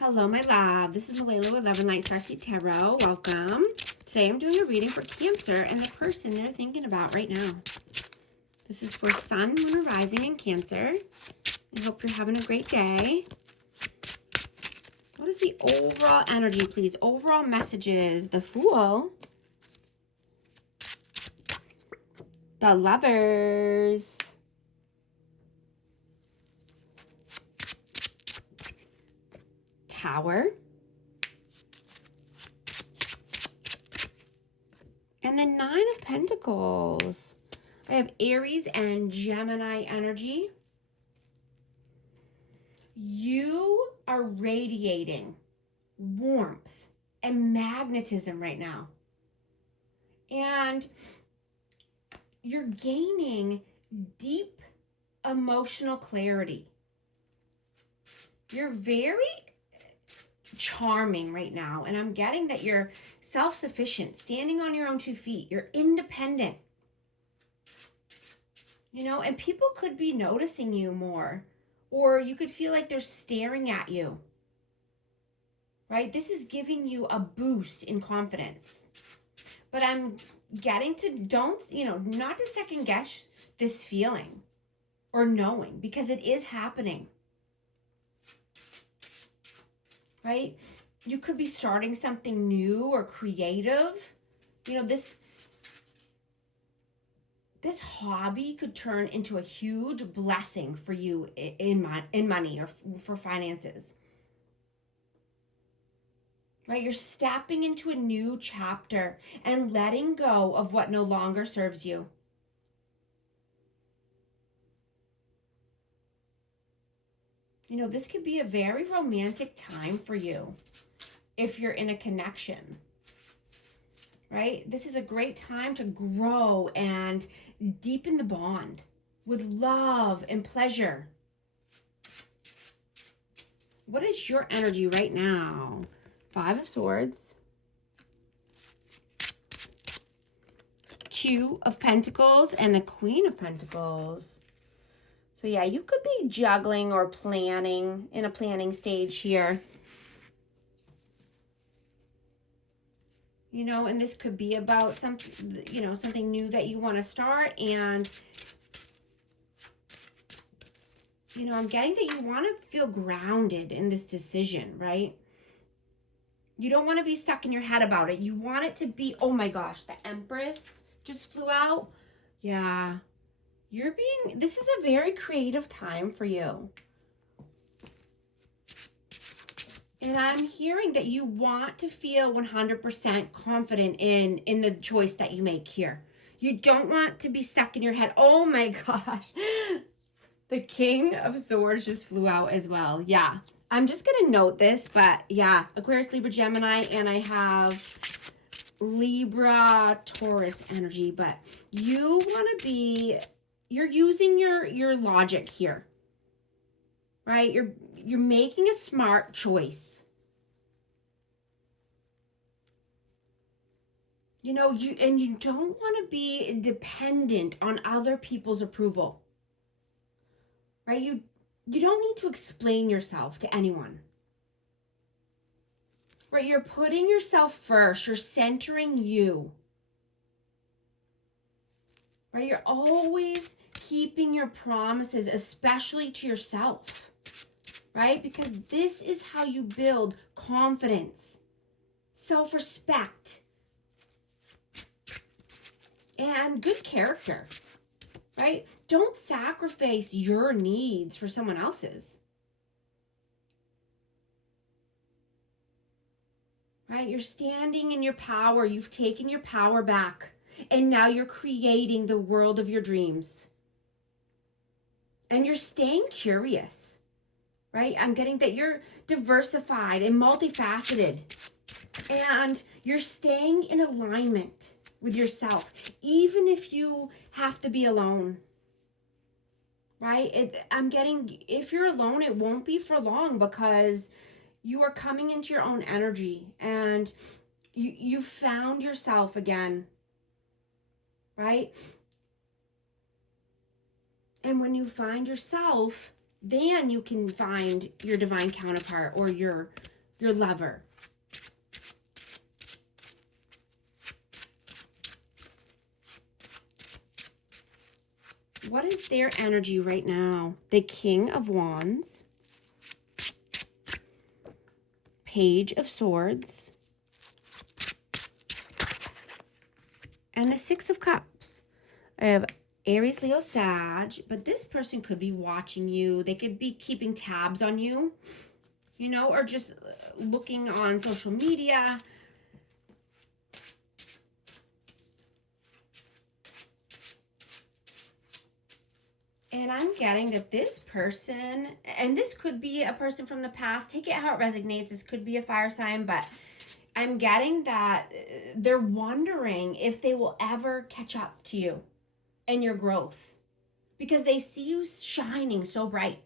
Hello, my love. This is Malala with 11 Light Starseed Tarot. Welcome. Today I'm doing a reading for Cancer and the person they're thinking about right now. This is for Sun, Moon, Rising in Cancer. I hope you're having a great day. What is the overall energy, please? Overall messages. The Fool. The Lovers. Tower. And the Nine of Pentacles. I have Aries and Gemini energy. You are radiating warmth and magnetism right now. And you're gaining deep emotional clarity. You're very charming right now, and I'm getting that you're self-sufficient, standing on your own 2 feet. You're independent, you know, and people could be noticing you more, or you could feel like they're staring at you, right? This is giving you a boost in confidence. But I'm getting to not to second guess this feeling or knowing, because it is happening. Right? You could be starting something new or creative. You know, this hobby could turn into a huge blessing for you in money or for finances. Right? You're stepping into a new chapter and letting go of what no longer serves you. You know, this could be a very romantic time for you if you're in a connection, right? This is a great time to grow and deepen the bond with love and pleasure. What is your energy right now? 5 of Swords. 2 of Pentacles and the Queen of Pentacles. So yeah, you could be juggling or planning in a planning stage here. You know, and this could be about something, you know, something new that you want to start. And, you know, I'm getting that you want to feel grounded in this decision, right? You don't want to be stuck in your head about it. You want it to be, oh my gosh, the Empress just flew out. Yeah. This is a very creative time for you. And I'm hearing that you want to feel 100% confident in the choice that you make here. You don't want to be stuck in your head. Oh my gosh. The King of Swords just flew out as well. Yeah. I'm just going to note this, but yeah, Aquarius, Libra, Gemini, and I have Libra, Taurus energy, but you want to be, you're using your logic here, right? You're making a smart choice. You know, you don't want to be dependent on other people's approval, right? You don't need to explain yourself to anyone, right? You're putting yourself first. You're centering you, right? You're always keeping your promises, especially to yourself, right? Because this is how you build confidence, self-respect, and good character, right? Don't sacrifice your needs for someone else's, right? You're standing in your power. You've taken your power back, and now you're creating the world of your dreams. And you're staying curious, right? I'm getting that you're diversified and multifaceted, and you're staying in alignment with yourself, even if you have to be alone, right? I'm getting, if you're alone, it won't be for long, because you are coming into your own energy and you found yourself again, right? And when you find yourself, then you can find your divine counterpart or your lover. What is their energy right now? The King of Wands, Page of Swords, and the Six of Cups. I have Aries, Leo, Sag, but this person could be watching you. They could be keeping tabs on you, you know, or just looking on social media. And I'm getting that this person, and this could be a person from the past, take it how it resonates. This could be a fire sign, but I'm getting that they're wondering if they will ever catch up to you and your growth, because they see you shining so bright.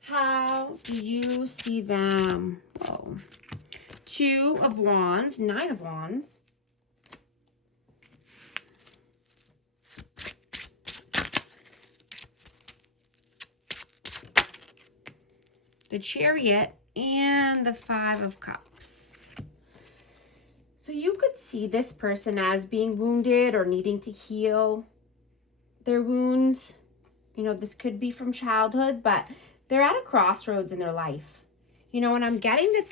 How do you see them? Whoa. Two of Wands, Nine of Wands. The Chariot and the Five of Cups. So you could see this person as being wounded or needing to heal their wounds. You know, this could be from childhood, but they're at a crossroads in their life. You know, and I'm getting that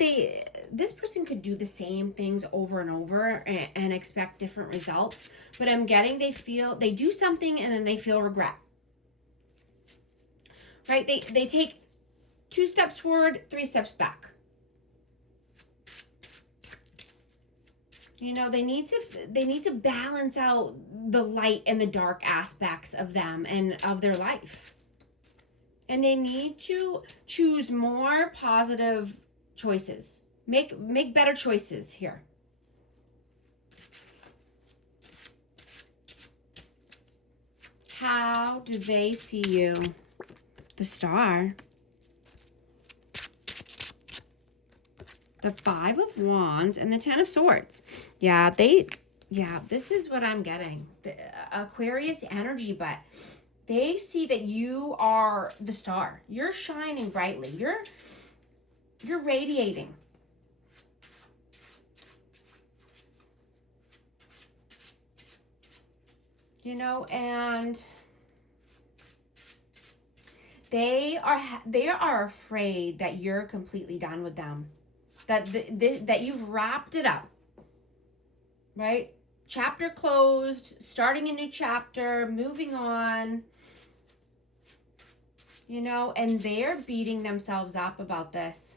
this person could do the same things over and over and expect different results. But I'm getting they do something and then they feel regret. Right? They take 2 steps forward, 3 steps back. You know, they need to balance out the light and the dark aspects of them and of their life. And they need to choose more positive choices. Make better choices here. How do they see you? The Star. The Five of Wands and the Ten of Swords. Yeah, this is what I'm getting. The Aquarius energy, but they see that you are the star. You're shining brightly. You're radiating. You know, and they are afraid that you're completely done with them. That you've wrapped it up, right? Chapter closed, starting a new chapter, moving on, you know, and they're beating themselves up about this.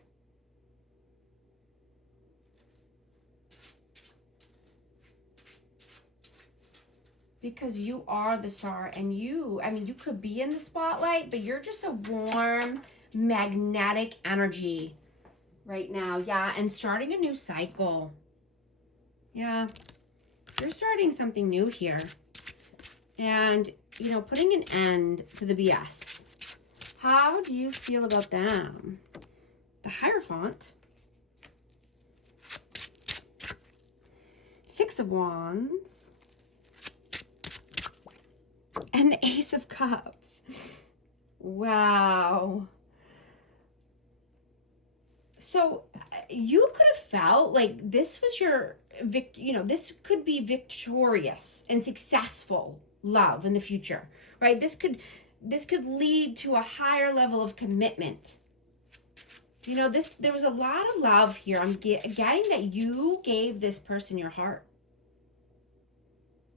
Because you are the star, and you could be in the spotlight, but you're just a warm, magnetic energy right now. Yeah, and starting a new cycle. Yeah, you're starting something new here. And, you know, putting an end to the BS. How do you feel about them? The Hierophant. Six of Wands. And the Ace of Cups. Wow. So you could have felt like this was your, this could be victorious and successful love in the future, right? This could lead to a higher level of commitment. You know, there was a lot of love here. I'm getting that you gave this person your heart.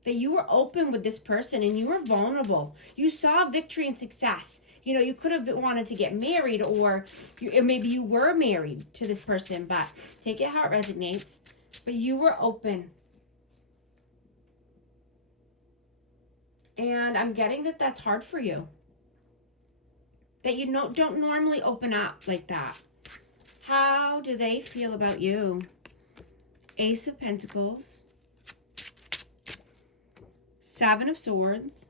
That you were open with this person and you were vulnerable. You saw victory and success. You know, you could have wanted to get married, or maybe you were married to this person, but take it how it resonates. But you were open. And I'm getting that that's hard for you. That you don't normally open up like that. How do they feel about you? Ace of Pentacles. Seven of Swords.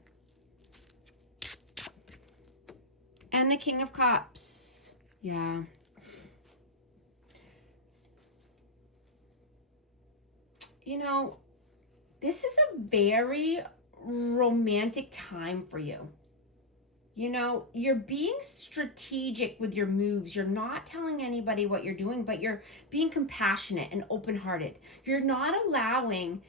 And the King of Cups. Yeah. You know, This is a very romantic time for you. You know, you're being strategic with your moves. You're not telling anybody what you're doing, but you're being compassionate and open-hearted. You're not allowing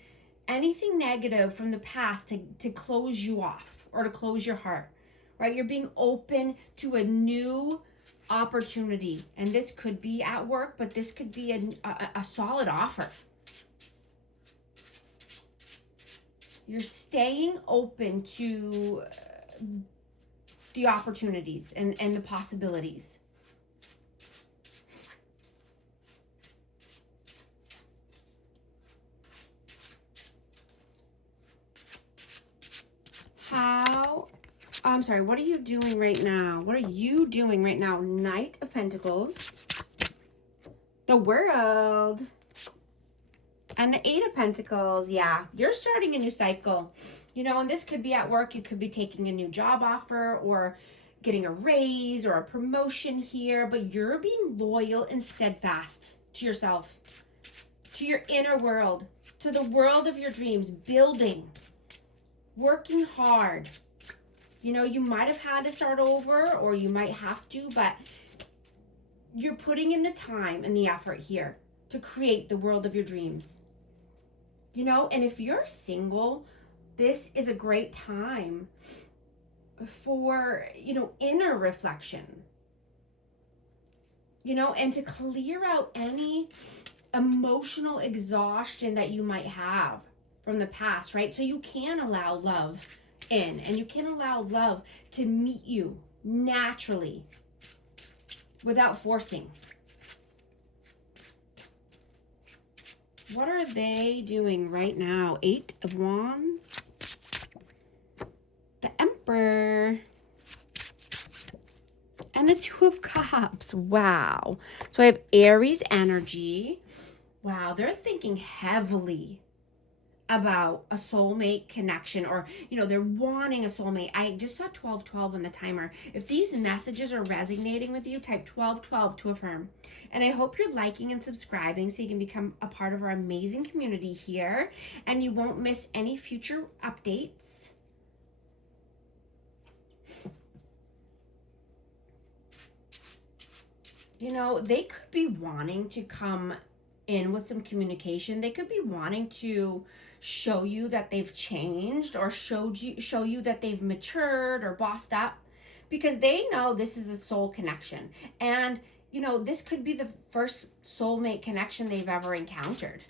anything negative from the past to close you off or to close your heart, right? You're being open to a new opportunity. And this could be at work, but this could be a solid offer. You're staying open to the opportunities and the possibilities. I'm sorry, what are you doing right now? What are you doing right now? Knight of Pentacles, the World, and the Eight of Pentacles. Yeah, you're starting a new cycle. You know, and this could be at work. You could be taking a new job offer or getting a raise or a promotion here, but you're being loyal and steadfast to yourself, to your inner world, to the world of your dreams, building, working hard. You know, you might have had to start over or you might have to, but you're putting in the time and the effort here to create the world of your dreams. You know, and if you're single, this is a great time for, you know, inner reflection, you know, and to clear out any emotional exhaustion that you might have from the past, right? So you can allow love in, and you can allow love to meet you naturally without forcing. What are they doing right now? Eight of Wands, the Emperor, and the Two of Cups. Wow. So I have Aries energy. Wow, they're thinking heavily about a soulmate connection, or, you know, they're wanting a soulmate. I just saw 1212 on the timer. If these messages are resonating with you, type 1212 to affirm. And I hope you're liking and subscribing so you can become a part of our amazing community here and you won't miss any future updates. You know, they could be wanting to come in with some communication. They could be wanting to show you that they've changed, or show you that they've matured or bossed up, because they know this is a soul connection. And, you know, this could be the first soulmate connection they've ever encountered.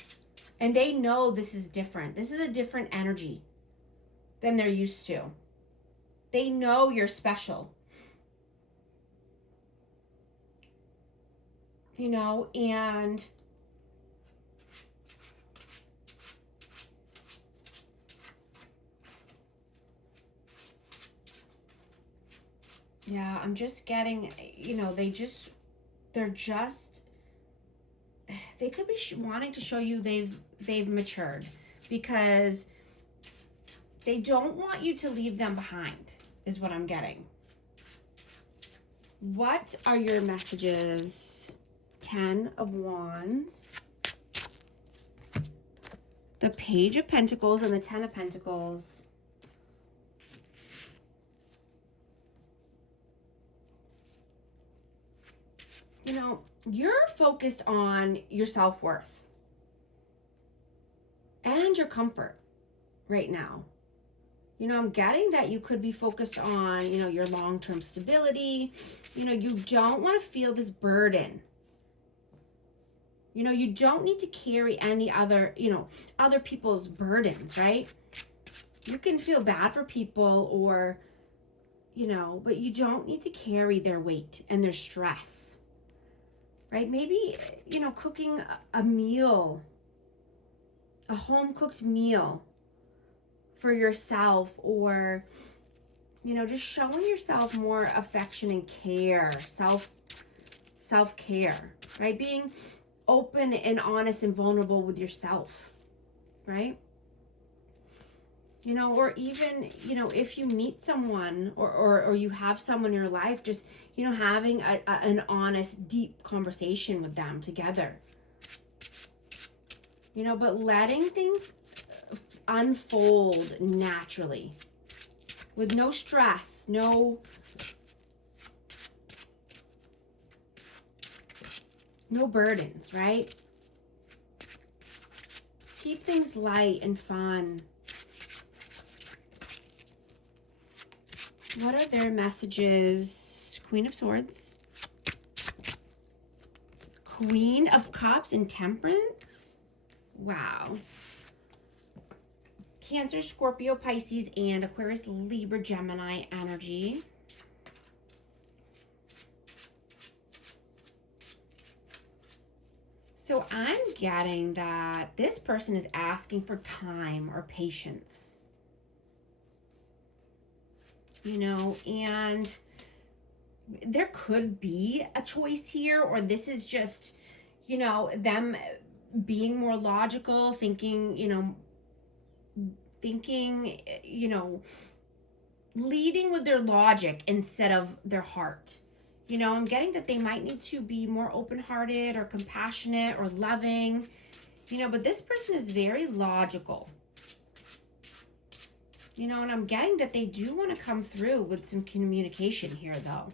And they know this is different. This is a different energy than they're used to. They know you're special. You know, and yeah, I'm just getting, you know, they could be wanting to show you they've matured, because they don't want you to leave them behind, is what I'm getting. What are your messages? 10 of Wands, the Page of Pentacles, and the 10 of Pentacles. You know, you're focused on your self-worth and your comfort right now. You know, I'm getting that you could be focused on, you know, your long-term stability. You know, you don't want to feel this burden. You know, you don't need to carry any other, you know, other people's burdens, right? You can feel bad for people, or, you know, but you don't need to carry their weight and their stress, right? Maybe, you know, cooking a meal, a home-cooked meal for yourself, or, you know, just showing yourself more affection and care, self-care, right? Being open and honest and vulnerable with yourself, right? You know, or even, you know, if you meet someone or you have someone in your life, just, you know, having an honest, deep conversation with them together. You know, but letting things unfold naturally with no stress, no burdens, right? Keep things light and fun. What are their messages? Queen of Swords, Queen of Cups, and Temperance. Wow. Cancer, Scorpio, Pisces, and Aquarius, Libra, Gemini energy. So I'm getting that this person is asking for time or patience. You know, and there could be a choice here, or this is just, you know, them being more logical, thinking, leading with their logic instead of their heart. You know, I'm getting that they might need to be more open-hearted or compassionate or loving, you know, but this person is very logical. You know, and I'm getting that they do want to come through with some communication here, though.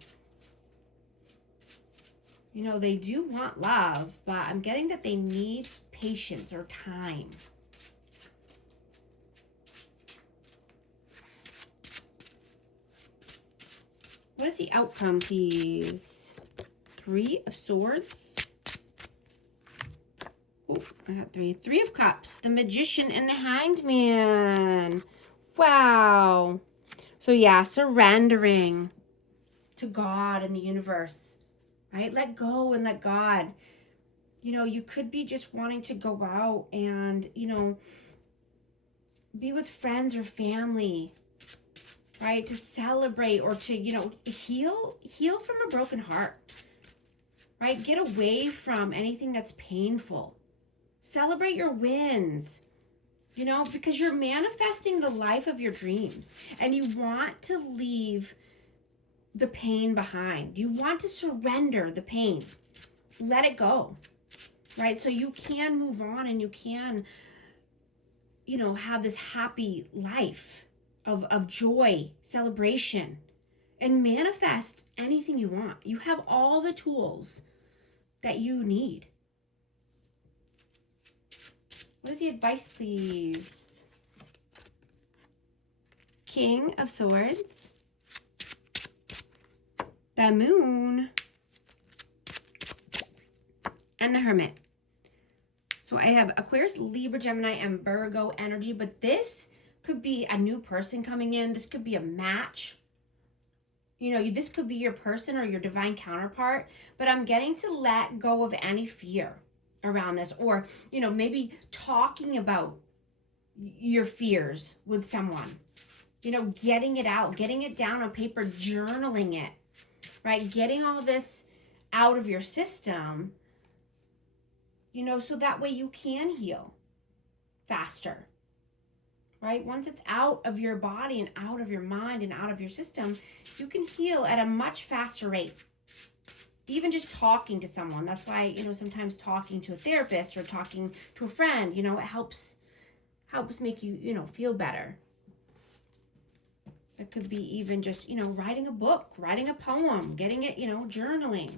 You know, they do want love, but I'm getting that they need patience or time. What is the outcome, please? 3 of Swords. Oh, I got 3. 3 of Cups, the Magician, and the Hanged Man. Wow. So yeah, surrendering to God and the universe, right? Let go and let God. You know, you could be just wanting to go out and, you know, be with friends or family, right? To celebrate or to, you know, heal from a broken heart, right? Get away from anything that's painful. Celebrate your wins. You know, because you're manifesting the life of your dreams and you want to leave the pain behind. You want to surrender the pain. Let it go, right? So you can move on and you can, you know, have this happy life of joy, celebration, and manifest anything you want. You have all the tools that you need. What is the advice, please? King of Swords, the Moon, and the Hermit. So I have Aquarius, Libra, Gemini, and Virgo energy, but this could be a new person coming in. This could be a match. You know, this could be your person or your divine counterpart, but I'm getting to let go of any fear around this, or, you know, maybe talking about your fears with someone, you know, getting it out, getting it down on paper, journaling it, right? Getting all this out of your system, you know, so that way you can heal faster, right? Once it's out of your body and out of your mind and out of your system, you can heal at a much faster rate. Even just talking to someone. That's why, you know, sometimes talking to a therapist or talking to a friend, you know, it helps make you, you know, feel better. It could be even just, you know, writing a book, writing a poem, getting it, you know, journaling.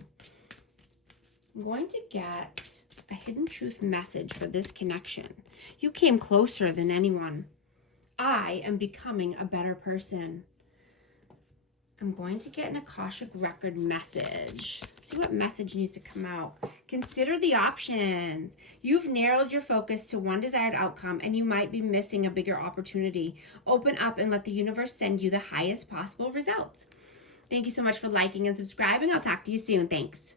I'm going to get a hidden truth message for this connection. You came closer than anyone. I am becoming a better person. I'm going to get an Akashic Record message. Let's see what message needs to come out. Consider the options. You've narrowed your focus to one desired outcome and you might be missing a bigger opportunity. Open up and let the universe send you the highest possible results. Thank you so much for liking and subscribing. I'll talk to you soon. Thanks.